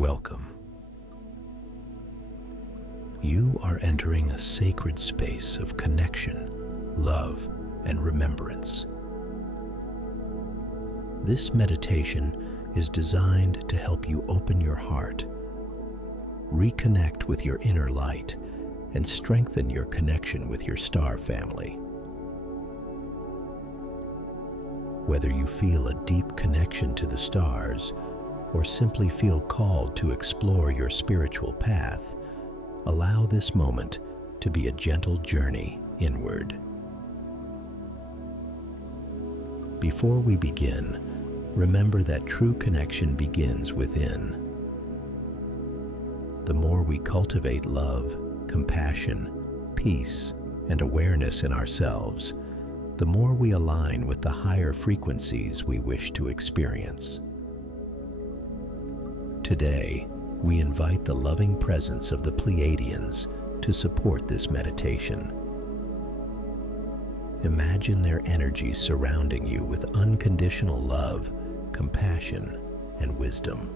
Welcome. You are entering a sacred space of connection, love, and remembrance. This meditation is designed to help you open your heart, reconnect with your inner light, and strengthen your connection with your star family. Whether you feel a deep connection to the stars or simply feel called to explore your spiritual path, allow this moment to be a gentle journey inward. Before we begin, remember that true connection begins within. The more we cultivate love, compassion, peace, and awareness in ourselves, the more we align with the higher frequencies we wish to experience. Today, we invite the loving presence of the Pleiadians to support this meditation. Imagine their energy surrounding you with unconditional love, compassion, and wisdom.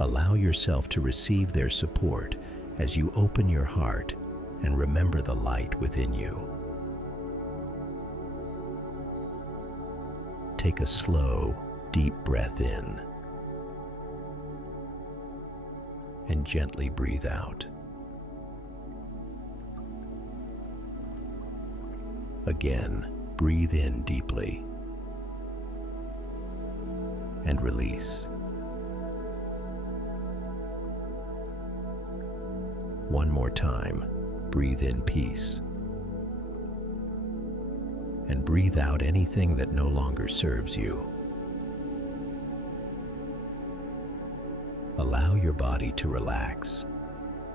Allow yourself to receive their support as you open your heart and remember the light within you. Take a slow, deep breath in and gently breathe out. Again, breathe in deeply and release. One more time, breathe in peace and breathe out anything that no longer serves you. Allow your body to relax.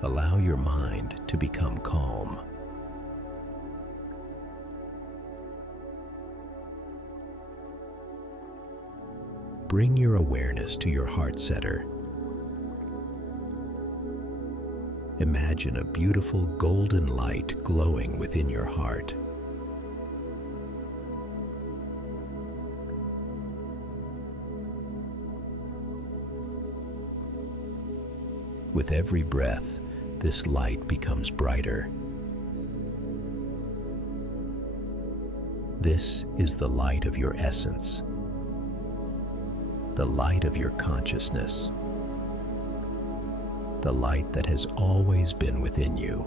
Allow your mind to become calm. Bring your awareness to your heart center. Imagine a beautiful golden light glowing within your heart. With every breath, this light becomes brighter. This is the light of your essence, the light of your consciousness, the light that has always been within you.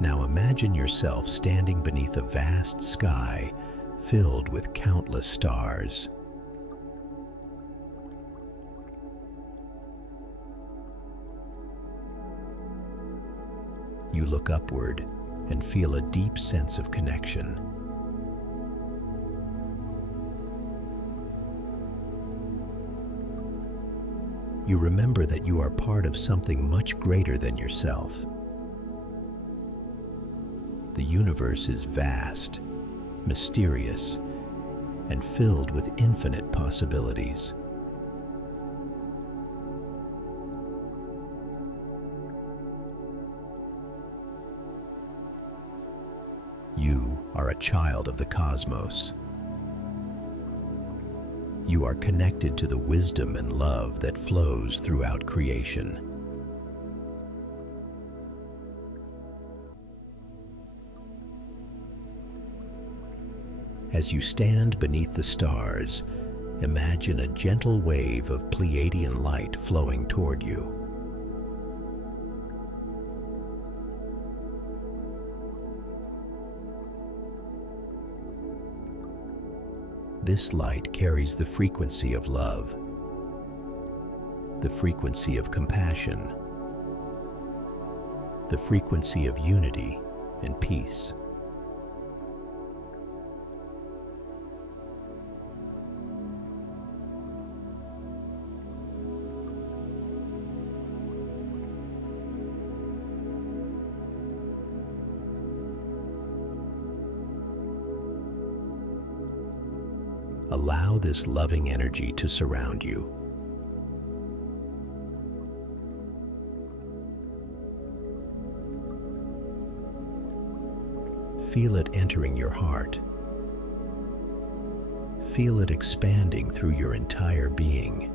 Now imagine yourself standing beneath a vast sky filled with countless stars. You look upward and feel a deep sense of connection. You remember that you are part of something much greater than yourself. The universe is vast, mysterious, and filled with infinite possibilities. You are a child of the cosmos. You are connected to the wisdom and love that flows throughout creation. As you stand beneath the stars, imagine a gentle wave of Pleiadian light flowing toward you. This light carries the frequency of love, the frequency of compassion, the frequency of unity and peace. Allow this loving energy to surround you. Feel it entering your heart. Feel it expanding through your entire being.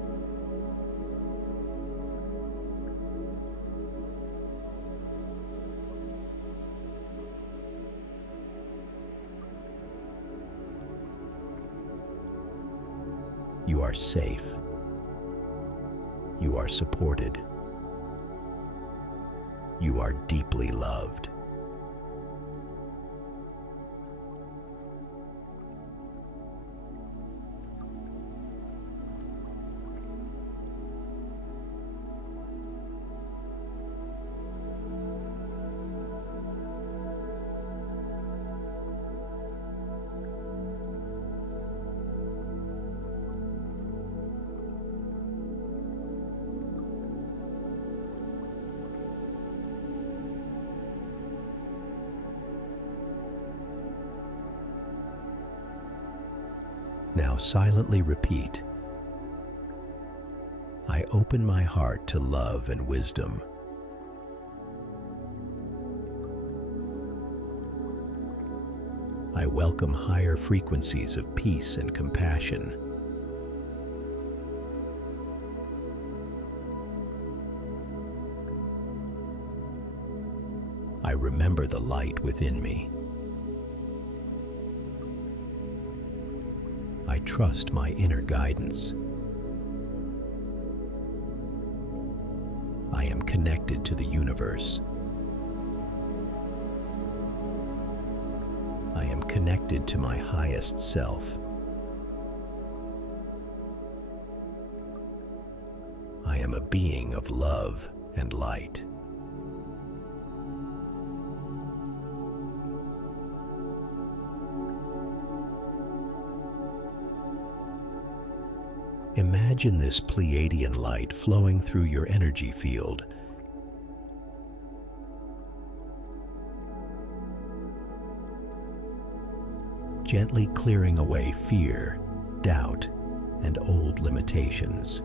You are safe. You are supported. You are deeply loved. Now silently repeat, I open my heart to love and wisdom. I welcome higher frequencies of peace and compassion. I remember the light within me. I trust my inner guidance. I am connected to the universe. I am connected to my highest self. I am a being of love and light. Imagine this Pleiadian light flowing through your energy field. Gently clearing away fear, doubt, and old limitations.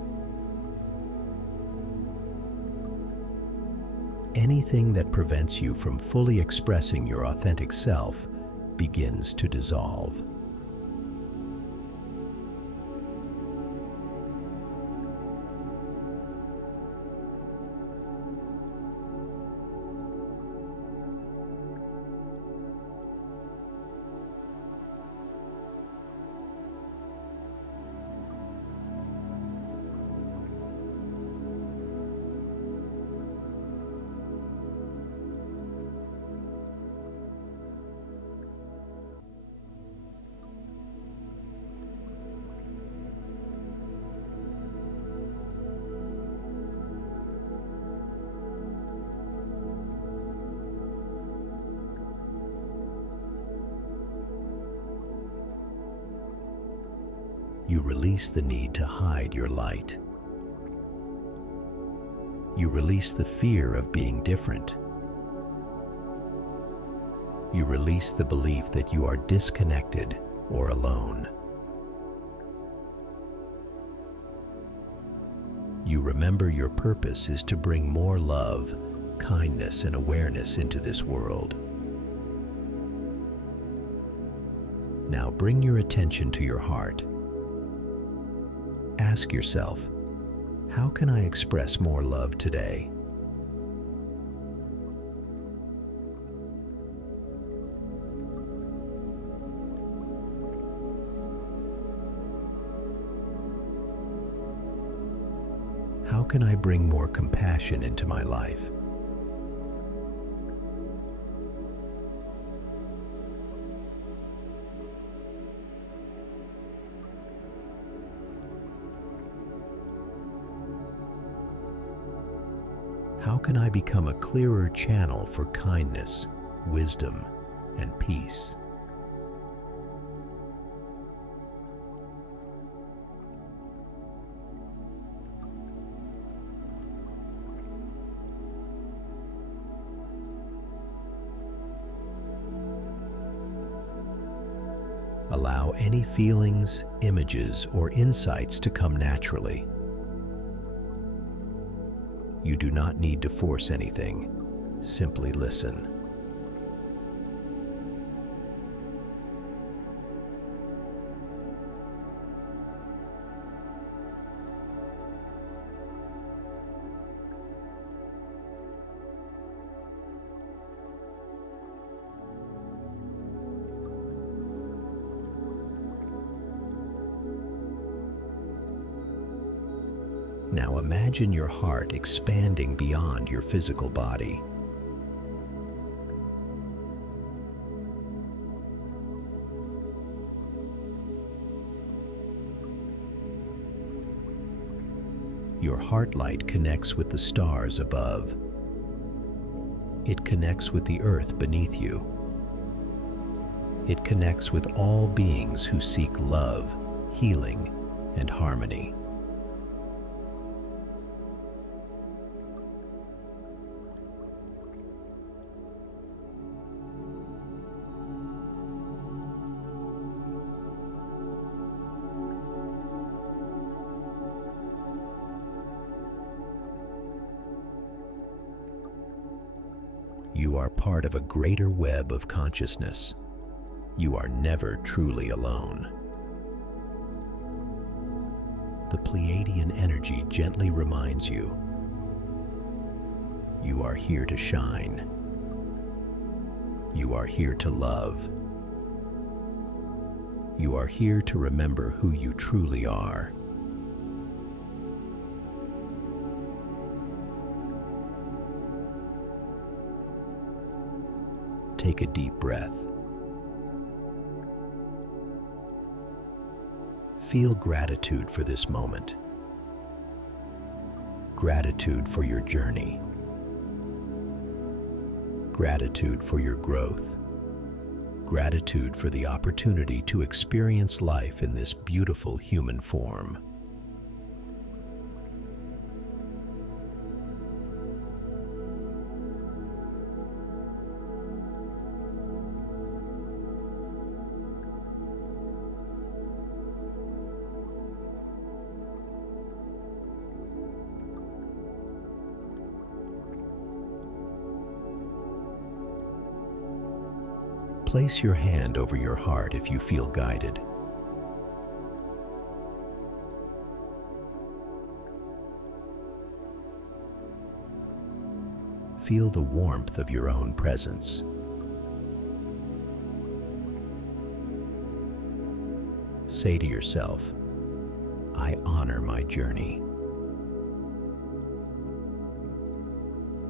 Anything that prevents you from fully expressing your authentic self begins to dissolve. You release the need to hide your light. You release the fear of being different. You release the belief that you are disconnected or alone. You remember your purpose is to bring more love, kindness, and awareness into this world. Now bring your attention to your heart. Ask yourself, how can I express more love today? How can I bring more compassion into my life? How can I become a clearer channel for kindness, wisdom, and peace? Allow any feelings, images, or insights to come naturally. You do not need to force anything. Simply listen. Now imagine your heart expanding beyond your physical body. Your heart light connects with the stars above. It connects with the earth beneath you. It connects with all beings who seek love, healing, and harmony. You are part of a greater web of consciousness. You are never truly alone. The Pleiadian energy gently reminds you, you are here to shine. You are here to love. You are here to remember who you truly are. Take a deep breath. Feel gratitude for this moment. Gratitude for your journey. Gratitude for your growth. Gratitude for the opportunity to experience life in this beautiful human form. Place your hand over your heart if you feel guided. Feel the warmth of your own presence. Say to yourself, I honor my journey.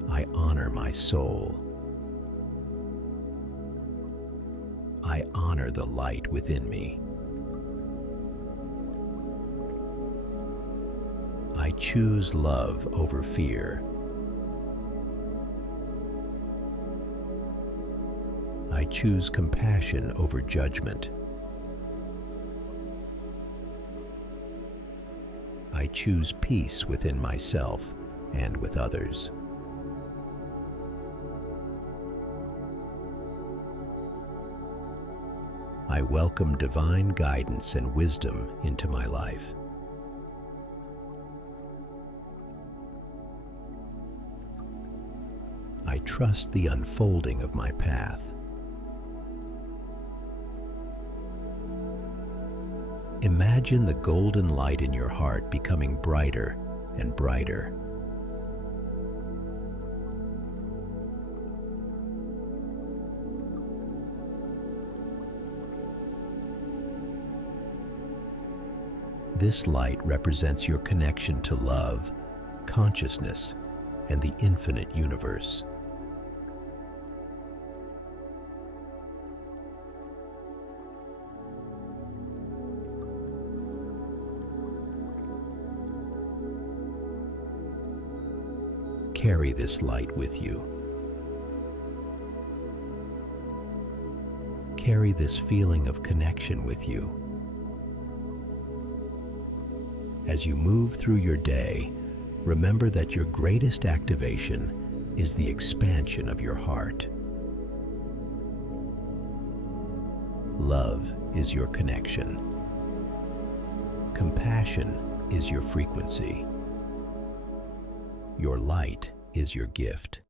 I honor my soul. I honor the light within me. I choose love over fear. I choose compassion over judgment. I choose peace within myself and with others. I welcome divine guidance and wisdom into my life. I trust the unfolding of my path. Imagine the golden light in your heart becoming brighter and brighter. This light represents your connection to love, consciousness, and the infinite universe. Carry this light with you. Carry this feeling of connection with you. As you move through your day, remember that your greatest activation is the expansion of your heart. Love is your connection. Compassion is your frequency. Your light is your gift.